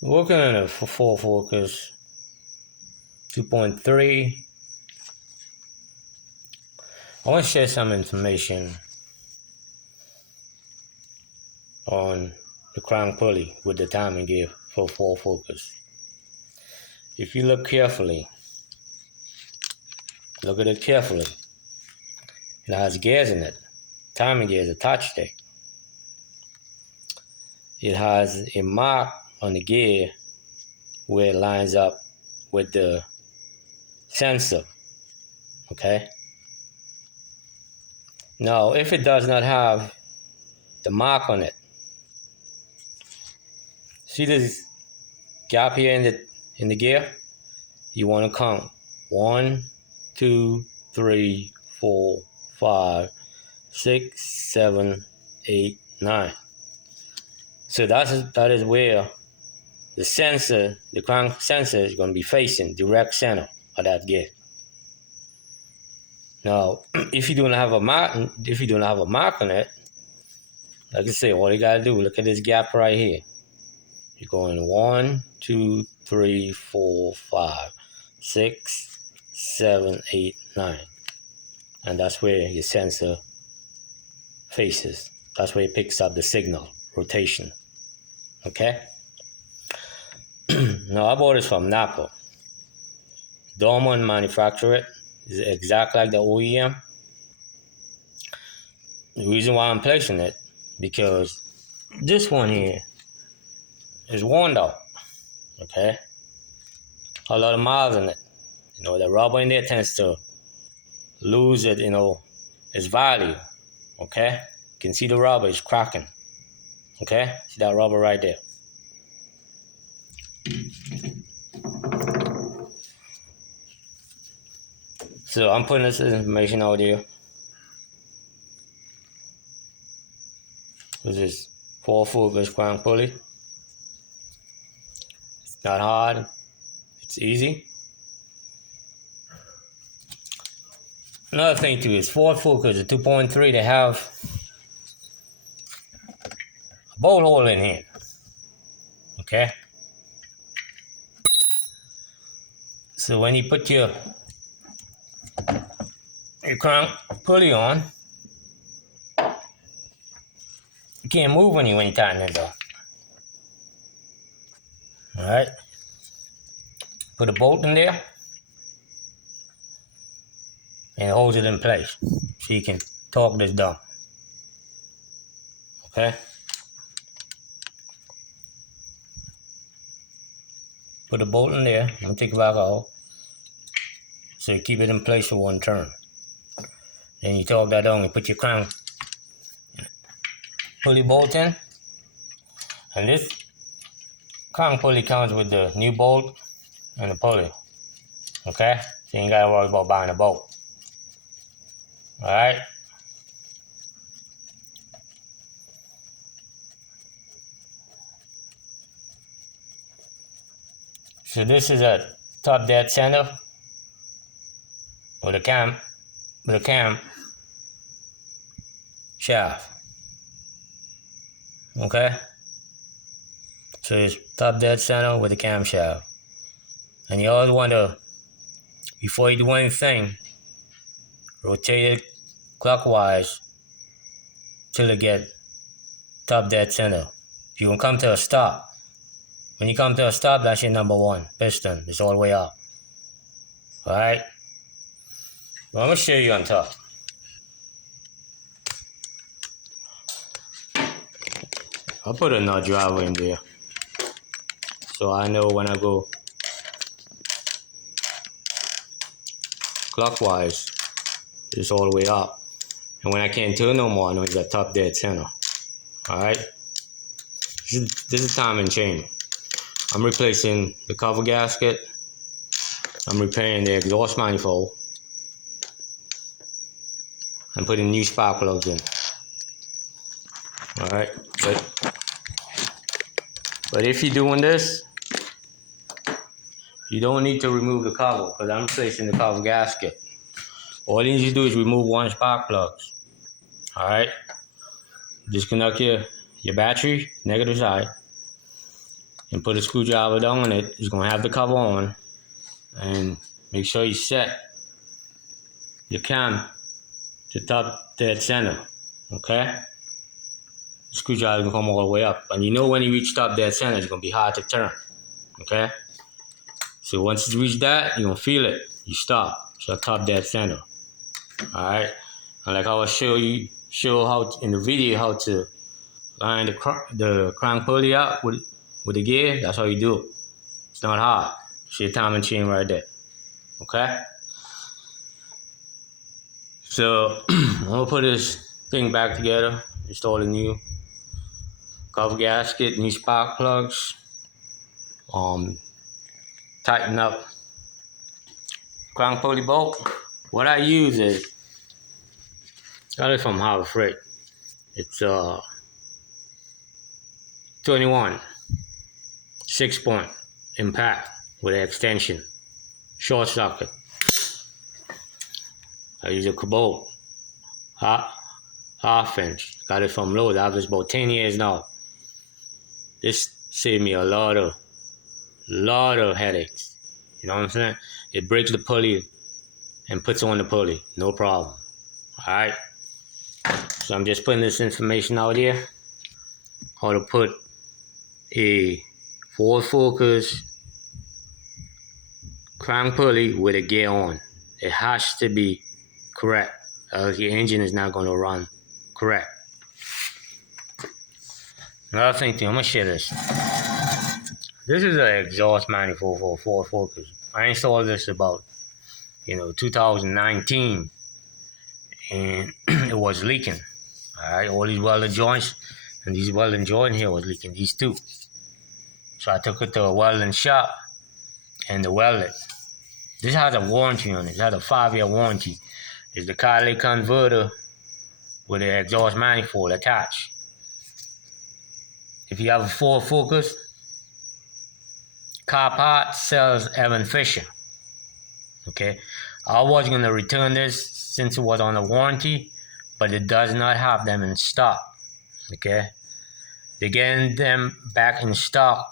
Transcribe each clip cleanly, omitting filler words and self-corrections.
Working on a full focus 2.3. I want to share some information on the crown pulley with the timing gear for full focus. If you look carefully, look at it carefully. It has gears in it. Timing gear is attached there. It has a mark on the gear where it lines up with the sensor. Okay? Now, if it does not have the mark on it, see this gap here in the gear? You want to count 1, 2, 3, 4, 5, 6, 7, 8, 9. So that is where the sensor, the crank sensor, is going to be facing direct center of that gear. Now, if you don't have a mark on it, like I say, all you gotta do, look at this gap right here. You're going 1, 2, 3, 4, 5, 6, 7, 8, 9. And that's where your sensor faces. That's where it picks up the signal, rotation. Okay? Now, I bought this from Napa. Dorman manufacturer it. It's exactly like the OEM. The reason why I'm placing it, because this one here is worn out. Okay? A lot of miles in it. The rubber in there tends to lose it, its value. Okay? You can see the rubber is cracking. Okay? See that rubber right there. So I'm putting this information out there. This is 4 focus crown pulley. It's not hard. It's easy. Another thing too is Ford Focus, the 2.3, they have a bolt hole in here. Okay? So when you put your crown pulley on, you can't move when you tighten it up. Alright? Put a bolt in there and it holds it in place so you can torque this down. Okay? Put a bolt in there and take it back out so you keep it in place for one turn. Then you torque that down and put your crown pulley bolt in. And this crown pulley comes with the new bolt and the pulley. Okay? So you ain't gotta worry about buying a bolt. Alright? So this is a top dead center with a cam shaft. Okay? So it's top dead center with a cam shaft. And you always want to, before you do anything, rotate it clockwise till it get top dead center. If you can come to a stop, when you come to a stop, that's your number 1 piston. It's all the way up. Alright? Well, I'm going to show you on top. I'll put a nut driver in there so I know when I go clockwise, it's all the way up. And when I can't turn no more, I know it's at top dead center. Alright? This is timing chain. I'm replacing the cover gasket. I'm repairing the exhaust manifold. I'm putting new spark plugs in. Alright? But if you're doing this, you don't need to remove the cover because I'm replacing the cover gasket. All you need to do is remove 1 spark plug. Alright? Disconnect your battery, negative side. and put a screwdriver down on it. It's gonna have the cover on, and make sure you set your cam to top dead center. Okay? The screwdriver can come all the way up, and you know when you reach top dead center, it's gonna be hard to turn. Okay? So once it's reached that, you're gonna feel it. You stop. So top dead center. All right. And like I will show how in the video how to line the crank pulley up with the gear. That's how you do it. It's not hard. See your timing chain right there. Okay. So I'm gonna put this thing back together. Install a new cover gasket, new spark plugs. Tighten up crank pulley bolt. What I use is got it from Harbor Freight. It's 21 6-point impact with an extension, short socket. I use a Cabot half inch. Got it from Lowe's. I've used about 10 years now. This saved me a lot of headaches. You know what I'm saying? It breaks the pulley and puts on the pulley. No problem. Alright. So I'm just putting this information out here. How to put a forward focus crank pulley with a gear on. It has to be correct, else your engine is not going to run correct. Another thing too, I'm going to share this. This is an exhaust manifold for a Ford Focus. I installed this about 2019, and it was leaking. Alright, all these welded joints and these welding joints here was leaking, these two. So I took it to a welding shop and they welded. This has a warranty on it. It has a 5-year warranty. It's the catalytic converter with the exhaust manifold attached. If you have a Ford Focus, car parts sells Evan Fisher. Okay, I was going to return this since it was on a warranty, but it does not have them in stock. Okay, they're getting them back in stock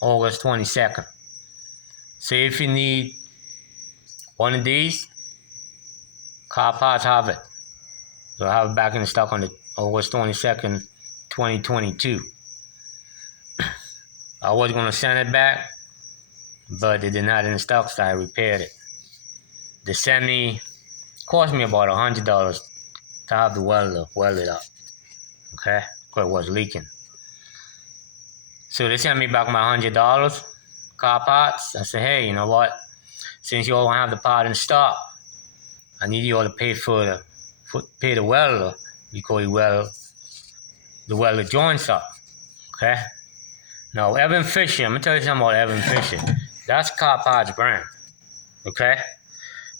August 22nd. So if you need one of these, car parts have it. They'll have it back in stock on the August 22nd, 2022. I was going to send it back, but it did not in stock, so I repaired it. The semi cost me about $100 to have the welder welded up. Okay, because it was leaking. So they sent me back my $100 car parts. I said, hey, you know what? Since you all don't have the part in stock, I need you all to pay pay the welder because he weld the welder joints up. Okay. Now Evan Fisher, I'm gonna tell you something about Evan Fisher. That's car parts brand. Okay.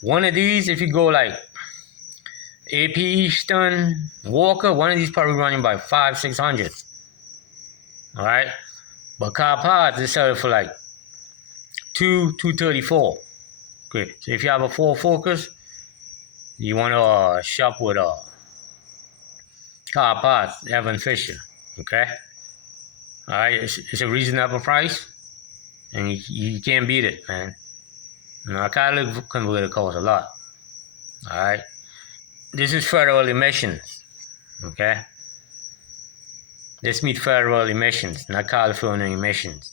One of these, if you go like AP Eastern, Walker, one of these probably running by $500-600. All right. But car parts, they sell it for like $234. Okay. So if you have a Ford Focus, you want to shop with car parts, Evan Fisher. Okay. All right. It's a reasonable price, and you can't beat it, man. A catalytic converter costs a lot. All right. This is federal emissions. Okay. This meets federal emissions, not California emissions.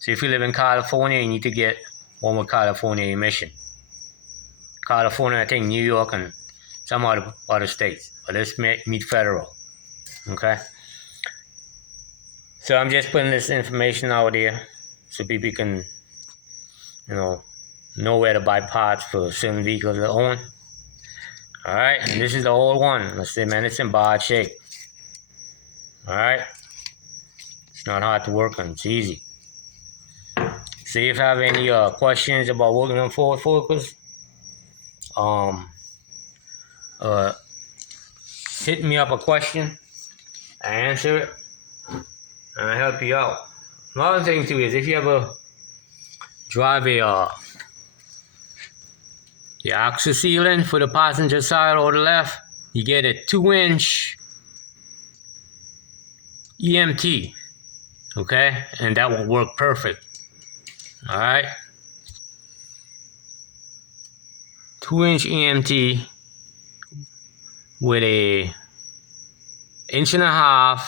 So if you live in California, you need to get one with California emission. California, I think New York and some other states, but this meet federal. Okay. So I'm just putting this information out there so people can, know where to buy parts for certain vehicles they own. All right, and this is the old one. Let's say, man, it's in bad shape. All right, it's not hard to work on. It's easy. See if you have any questions about working on Ford Focus. Hit me up a question. I answer it, and I help you out. Another thing too is if you ever drive the axle sealant for the passenger side or the left, you get a 2-inch EMT. Okay, and that will work perfect. All right, 2-inch EMT with a 1.5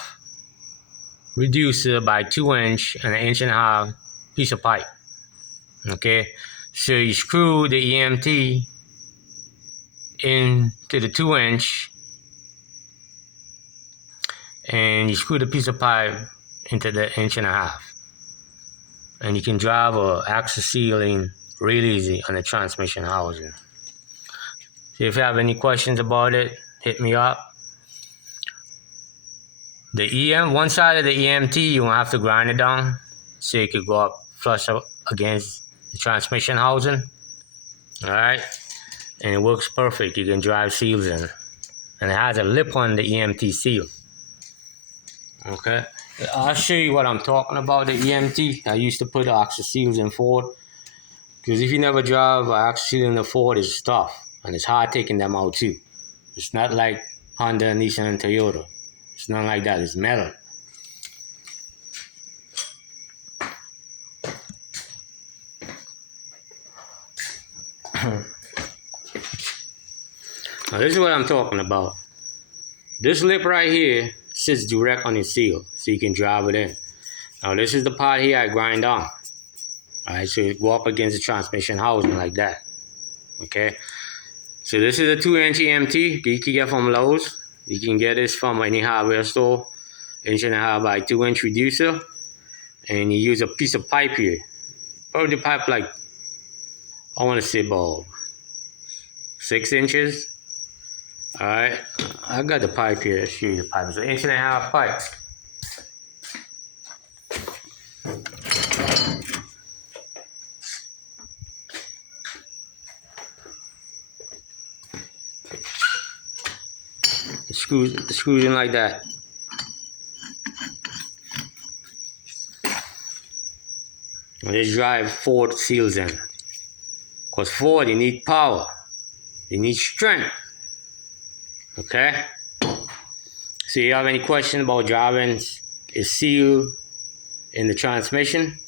reducer by 2-inch and an 1.5 piece of pipe. Okay, so you screw the EMT into the 2-inch and you screw the piece of pipe into the 1.5 inch, and you can drive a axle sealing real easy on the transmission housing. So if you have any questions about it, hit me up. One side of the EMT, you won't have to grind it down, so you could go up flush up against the transmission housing. All right, and it works perfect. You can drive seals in, and it has a lip on the EMT seal. Okay, I'll show you what I'm talking about. The EMT, I used to put axle seals in Ford, because if you never drive an axle seal in the Ford, it's tough and it's hard taking them out too. It's not like Honda, Nissan, and Toyota. It's not like that. It's metal. Now this is what I'm talking about. This lip right here sits direct on the seal, so you can drive it in. Now this is the part here I grind on. Alright, so you go up against the transmission housing like that. Okay. So this is a 2-inch EMT you can get from Lowe's. You can get this from any hardware store. 1.5 by 2-inch reducer. And you use a piece of pipe here. Probably the pipe like, I want to say about 6 inches. Alright, I got the pipe here. Let's show you the pipe. It's an 1.5 inch pipe. It screws in like that. And this drive Ford seals in. Because Ford, you need power. You need strength. Okay? So you have any questions about driving a seal in the transmission?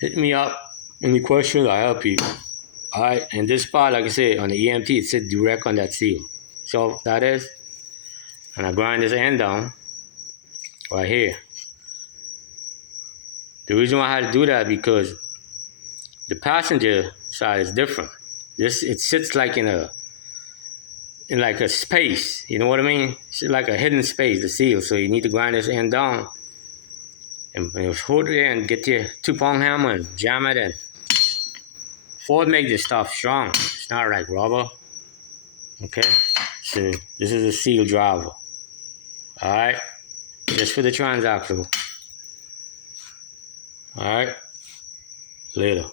Hit me up. Any questions, I'll help you. Alright, and this part, like I said, on the EMT, it sits direct on that seal. So that is. And I grind this end down right here. The reason why I had to do that because the passenger side is different. It sits like in like a space. You know what I mean? It's like a hidden space, the seal. So you need to grind this end down and hold it in, get your 2-pound hammer and jam it in. Ford make this stuff strong. It's not like rubber. Okay? So this is a seal driver. Alright? Just for the transaxle. Alright? Later.